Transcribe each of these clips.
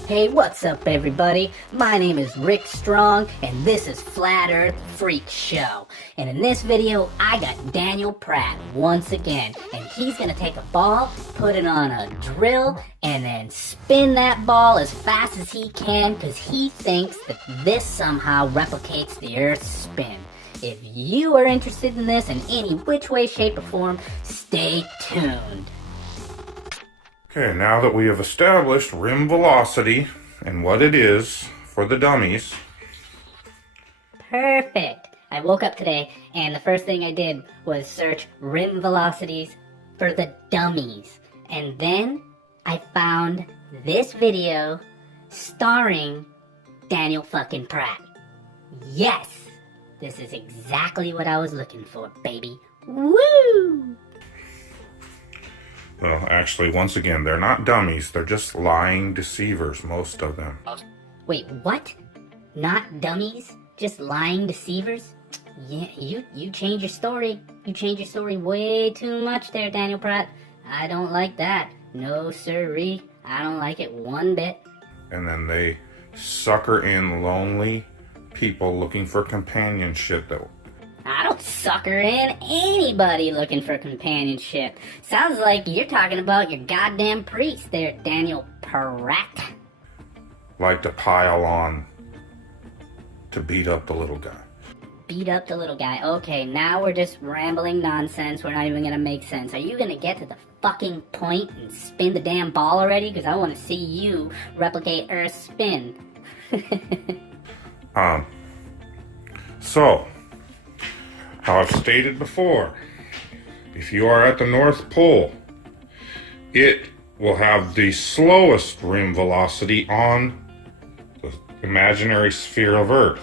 Hey, what's up everybody? My name is Rick Strong and this is Flat Earth Freak Show. And in this video, I got Daniel Pratt once again. And he's gonna take a ball, put it on a drill, and then spin that ball as fast as he can because he thinks that this somehow replicates the Earth's spin. If you are interested in this in any which way, shape, or form, stay tuned. Okay, now that we have established rim velocity and what it is for the dummies. Perfect. I woke up today and the first thing I did was search rim velocities for the dummies. And then I found this video starring Daniel fucking Pratt. Yes! This is exactly what I was looking for, baby. Woo! Well, actually, once again, they're not dummies. They're just lying deceivers, most of them. Wait, what? Not dummies? Just lying deceivers? Yeah, you change your story. You change your story way too much there, Daniel Pratt. I don't like that. No sirree. I don't like it one bit. And then they sucker in lonely people looking for companionship that I don't sucker in anybody looking for companionship. Sounds like you're talking about your goddamn priest there, Daniel Pratt. like to pile on to beat up the little guy. Beat up the little guy. Okay, now we're just rambling nonsense. We're not even gonna make sense. Are you gonna get to the fucking point and spin the damn ball already? Because I want to see you replicate Earth's spin. So, how I've stated before, if you are at the North Pole, it will have the slowest rim velocity on the imaginary sphere of Earth.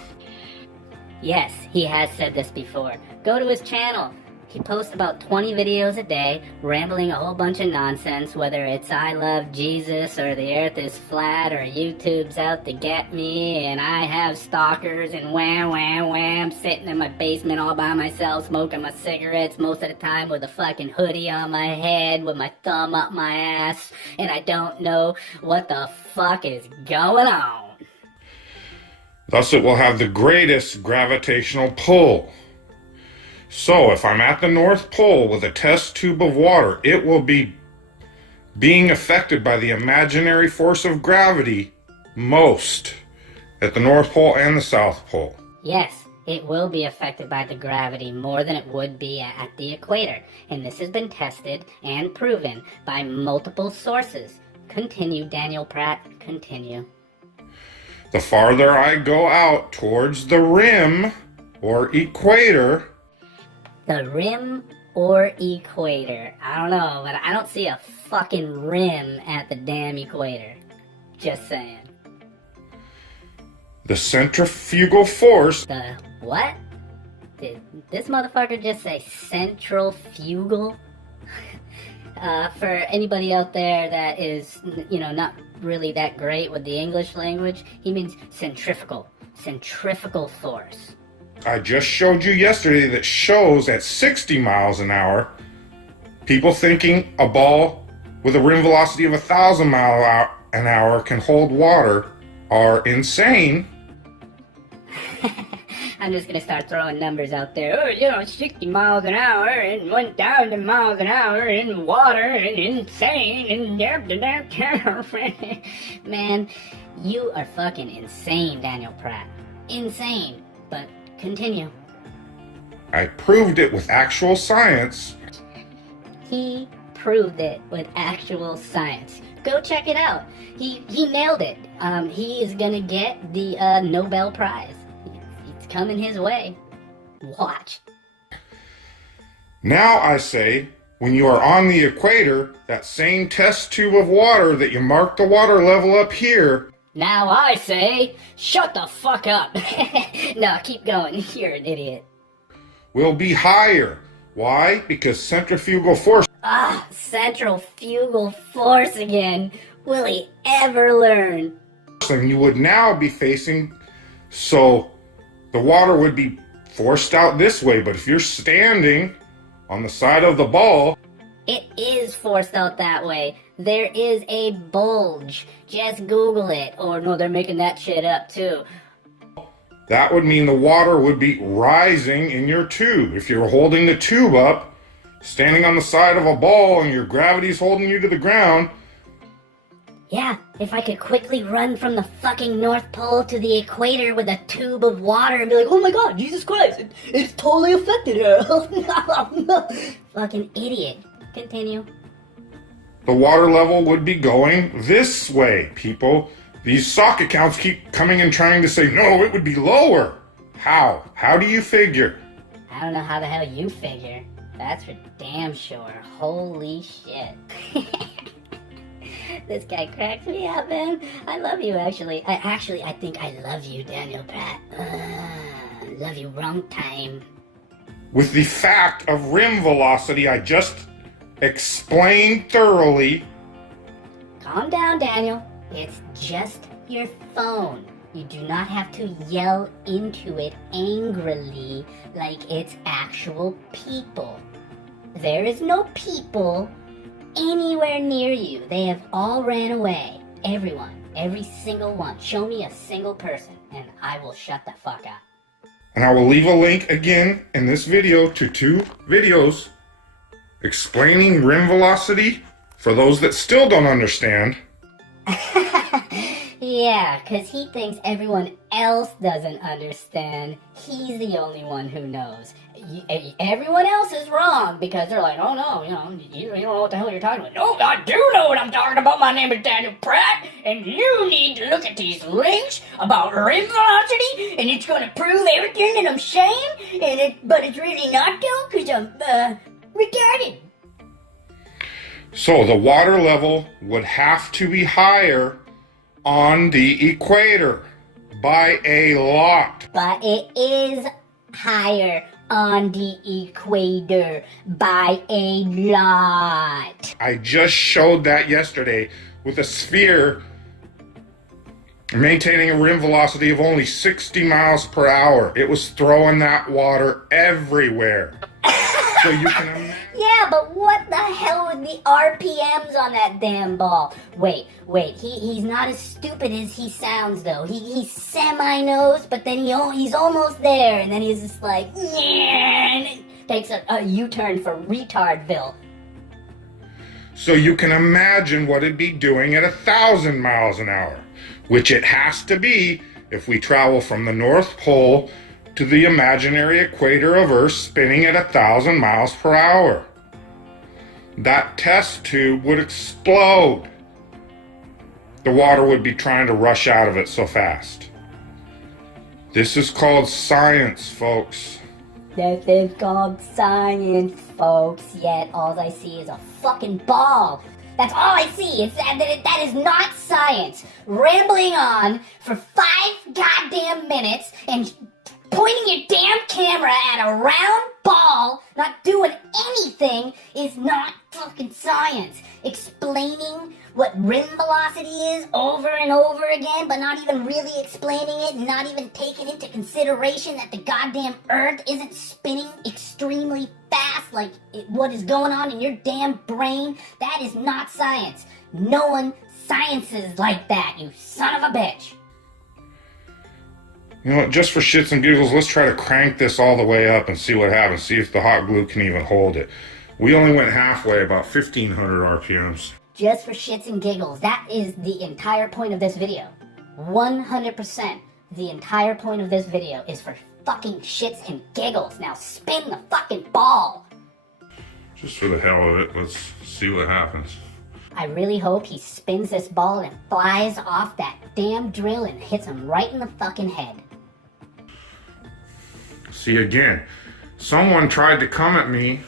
Yes, he has said this before. Go to his channel. He posts about 20 videos a day, rambling a whole bunch of nonsense, whether it's I love Jesus, or the earth is flat, or YouTube's out to get me, and I have stalkers, and wham, wham, wham, sitting in my basement all by myself, smoking my cigarettes most of the time with a fucking hoodie on my head, with my thumb up my ass, and I don't know what the fuck is going on. Thus it will have the greatest gravitational pull. So if I'm at the North Pole with a test tube of water, it will be being affected by the imaginary force of gravity most at the North Pole and the South Pole. Yes, it will be affected by the gravity more than it would be at the equator, and this has been tested and proven by multiple sources. Continue, Daniel Pratt, continue. The farther I go out towards the rim or equator, The rim or equator? I don't know, but I don't see a fucking rim at the damn equator. Just saying. the centrifugal force. The what? Did this motherfucker just say centrifugal? For anybody out there that is, not really that great with the English language, he means centrifugal. Centrifugal force. I just showed you yesterday that shows at 60 miles an hour, people thinking a ball with a rim velocity of 1,000 miles an hour can hold water are insane. I'm just gonna start throwing numbers out there. 60 miles an hour and 1,000 miles an hour in water and insane and man, you are fucking insane, Daniel Pratt. Insane. But continue. I proved it with actual science. He proved it with actual science. Go check it out. He nailed it. He is gonna get the Nobel Prize. It's coming his way. Watch. Now I say, when you are on the equator, that same test tube of water that you marked the water level up here, Now I say, shut the fuck up. No, keep going. You're an idiot. will be higher. Why? Because centrifugal force. Centrifugal force again. Will he ever learn? And you would now be facing, so the water would be forced out this way, but if you're standing on the side of the ball, It is forced out that way. There is a bulge. Just Google it. Or no, they're making that shit up too. That would mean the water would be rising in your tube. If you're holding the tube up, standing on the side of a ball and your gravity's holding you to the ground. Yeah, if I could quickly run from the fucking North Pole to the equator with a tube of water and be like, oh my god, Jesus Christ, it's totally affected her. Oh no. Fucking idiot. Continue. The water level would be going this way, people. These sock accounts keep coming and trying to say, no, it would be lower. How? How do you figure? I don't know how the hell you figure. That's for damn sure. Holy shit. This guy cracks me up, man. I love you, actually. I think I love you, Daniel Pratt. Love you wrong time. With the fact of rim velocity I just explained thoroughly. Calm down, Daniel. It's just your phone. You do not have to yell into it angrily like it's actual people. There is no people anywhere near you. They have all ran away. Everyone. Every single one. Show me a single person and I will shut the fuck up. And I will leave a link again in this video to 2 videos explaining rim velocity for those that still don't understand. Yeah, because he thinks everyone else doesn't understand. He's the only one who knows. Everyone else is wrong because they're like, oh no, you don't know what the hell you're talking about. No, I do know what I'm talking about. My name is Daniel Pratt, and you need to look at these links about rim velocity, and it's going to prove everything that I'm saying, but it's really not though, because I'm retarded. So the water level would have to be higher on the equator by a lot. But it is higher on the equator by a lot. I just showed that yesterday with a sphere maintaining a rim velocity of only 60 miles per hour. It was throwing that water everywhere. So you can imagine. Yeah, but what the hell was the RPMs on that damn ball? Wait, he's not as stupid as he sounds though. He semi-knows, but then he's almost there, and then he's just like, yeah, and it takes a U-turn for retardville. So you can imagine what it'd be doing at 1,000 miles an hour, which it has to be if we travel from the North Pole to the imaginary equator of Earth spinning at 1,000 miles per hour. That test tube would explode. The water would be trying to rush out of it so fast. This is called science, folks. This is called science, folks, yet all I see is a fucking ball. That's all I see. That is not science. Rambling on for 5 goddamn minutes and pointing your damn camera at a round ball, not doing anything, is not fucking science. Explaining what rim velocity is over and over again, but not even really explaining it, and not even taking into consideration that the goddamn Earth isn't spinning extremely fast like what is going on in your damn brain. That is not science. No one sciences like that, you son of a bitch. You know what, just for shits and giggles, let's try to crank this all the way up and see what happens. See if the hot glue can even hold it. We only went halfway, about 1,500 RPMs. Just for shits and giggles. That is the entire point of this video. 100%. The entire point of this video is for fucking shits and giggles. Now spin the fucking ball. Just for the hell of it, let's see what happens. I really hope he spins this ball and flies off that damn drill and hits him right in the fucking head. See, again, someone tried to come at me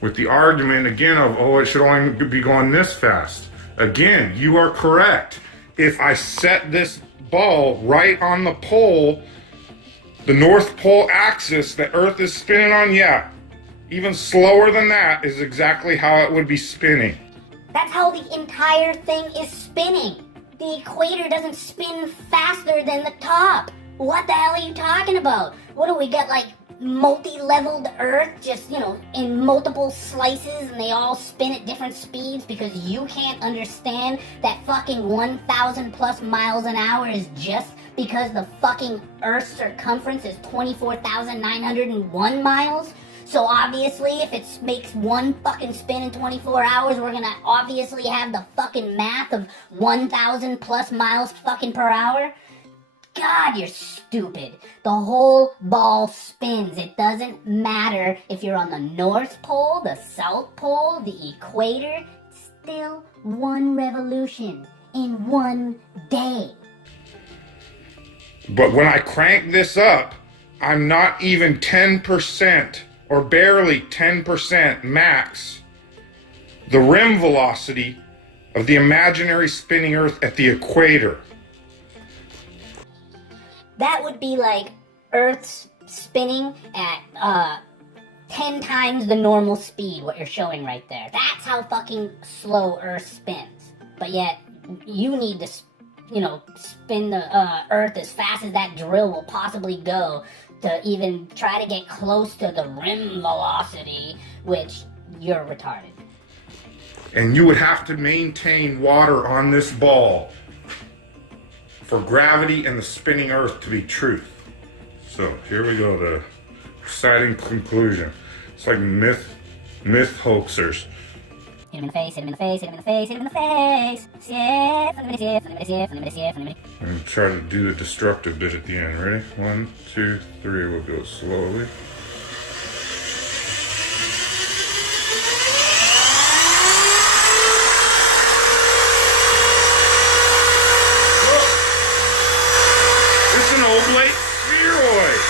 with the argument again of, oh, it should only be going this fast. Again, you are correct. If I set this ball right on the pole, the North Pole axis that Earth is spinning on, yeah, even slower than that is exactly how it would be spinning. That's how the entire thing is spinning. The equator doesn't spin faster than the top. What the hell are you talking about? What do we get, like multi-leveled Earth, just, in multiple slices, and they all spin at different speeds because you can't understand that fucking 1,000 plus miles an hour is just because the fucking Earth's circumference is 24,901 miles? So obviously, if it makes one fucking spin in 24 hours, we're gonna obviously have the fucking math of 1,000 plus miles fucking per hour? God, you're stupid. The whole ball spins. It doesn't matter if you're on the North Pole, the South Pole, the equator. It's still one revolution in one day. But when I crank this up, I'm not even 10% or barely 10% max the rim velocity of the imaginary spinning Earth at the equator. That would be like Earth's spinning at 10 times the normal speed, what you're showing right there. That's how fucking slow Earth spins. But yet, you need to, spin the Earth as fast as that drill will possibly go to even try to get close to the rim velocity, which you're retarded. And you would have to maintain water on this ball for gravity and the spinning Earth to be truth. So here we go, the exciting conclusion. It's like myth hoaxers. Hit him in the face, hit him in the face, hit him in the face, hit him in the face. And try to do the destructive bit at the end. Ready? 1, 2, 3. We'll go slowly. It's an oblate spheroid.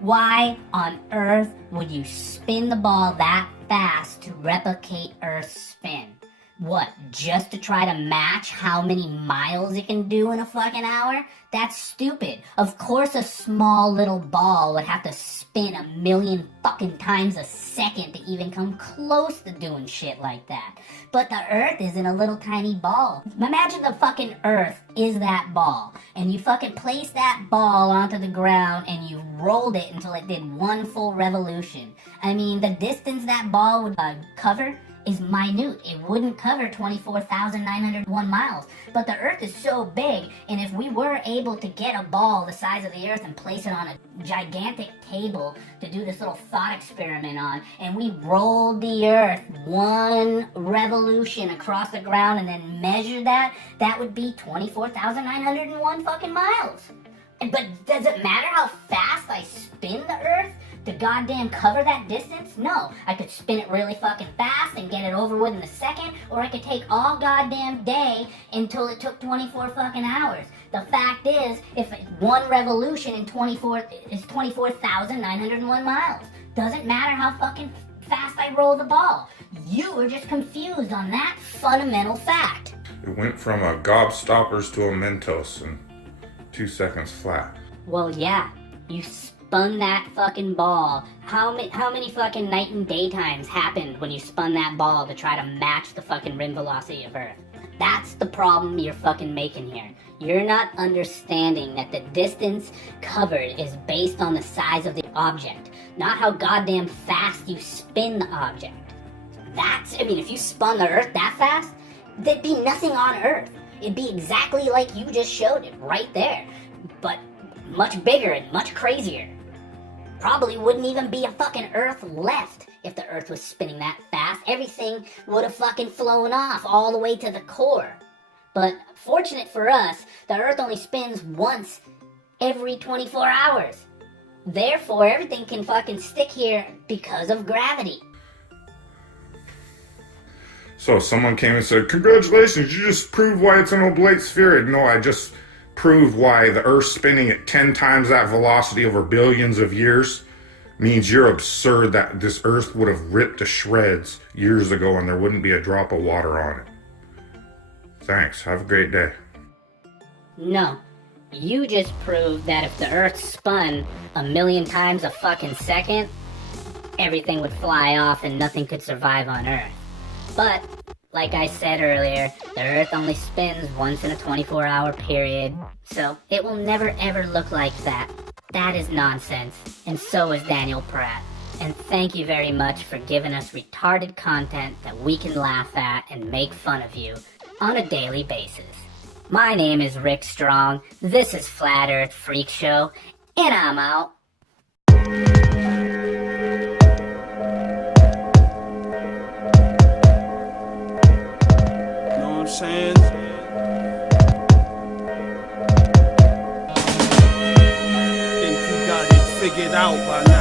Why on earth would you spin the ball that fast to replicate Earth's spin? What, just to try to match how many miles it can do in a fucking hour? That's stupid. Of course a small little ball would have to spin 1,000,000 fucking times a second to even come close to doing shit like that. But the Earth isn't a little tiny ball. Imagine the fucking Earth is that ball, and you fucking place that ball onto the ground and you rolled it until it did one full revolution. I mean, the distance that ball would cover is minute. It wouldn't cover 24,901 miles. But the Earth is so big, and if we were able to get a ball the size of the Earth and place it on a gigantic table to do this little thought experiment on, and we rolled the Earth one revolution across the ground and then measured that, that would be 24,901 fucking miles. But does it matter how fast I spin the Earth to goddamn cover that distance? No. I could spin it really fucking fast and get it over with in a second, or I could take all goddamn day until it took 24 fucking hours. The fact is, if one revolution in 24 is 24,901 miles. Doesn't matter how fucking fast I roll the ball. You were just confused on that fundamental fact. It went from a gobstoppers to a Mentos in 2 seconds flat. Well, yeah, you spun that fucking ball. How many fucking night and day times happened when you spun that ball to try to match the fucking rim velocity of Earth? That's the problem you're fucking making here. You're not understanding that the distance covered is based on the size of the object, not how goddamn fast you spin the object. If you spun the Earth that fast, there'd be nothing on Earth. It'd be exactly like you just showed it, right there. But much bigger and much crazier. Probably wouldn't even be a fucking Earth left if the Earth was spinning that fast. Everything would have fucking flown off all the way to the core. But fortunate for us, the Earth only spins once every 24 hours. Therefore, everything can fucking stick here because of gravity. So someone came and said, "Congratulations, you just proved why it's an oblate spheroid." No, I just proved why the Earth spinning at 10 times that velocity over billions of years means you're absurd, that this Earth would have ripped to shreds years ago and there wouldn't be a drop of water on it. Thanks. Have a great day. No. You just proved that if the Earth spun 1,000,000 times a fucking second, everything would fly off and nothing could survive on Earth. But, like I said earlier, the Earth only spins once in a 24-hour period, so it will never ever look like that. That is nonsense, and so is Daniel Pratt. And thank you very much for giving us retarded content that we can laugh at and make fun of you on a daily basis. My name is Rick Strong, this is Flat Earth Freak Show, and I'm out. Know what I'm saying? Think you got it figured out by now.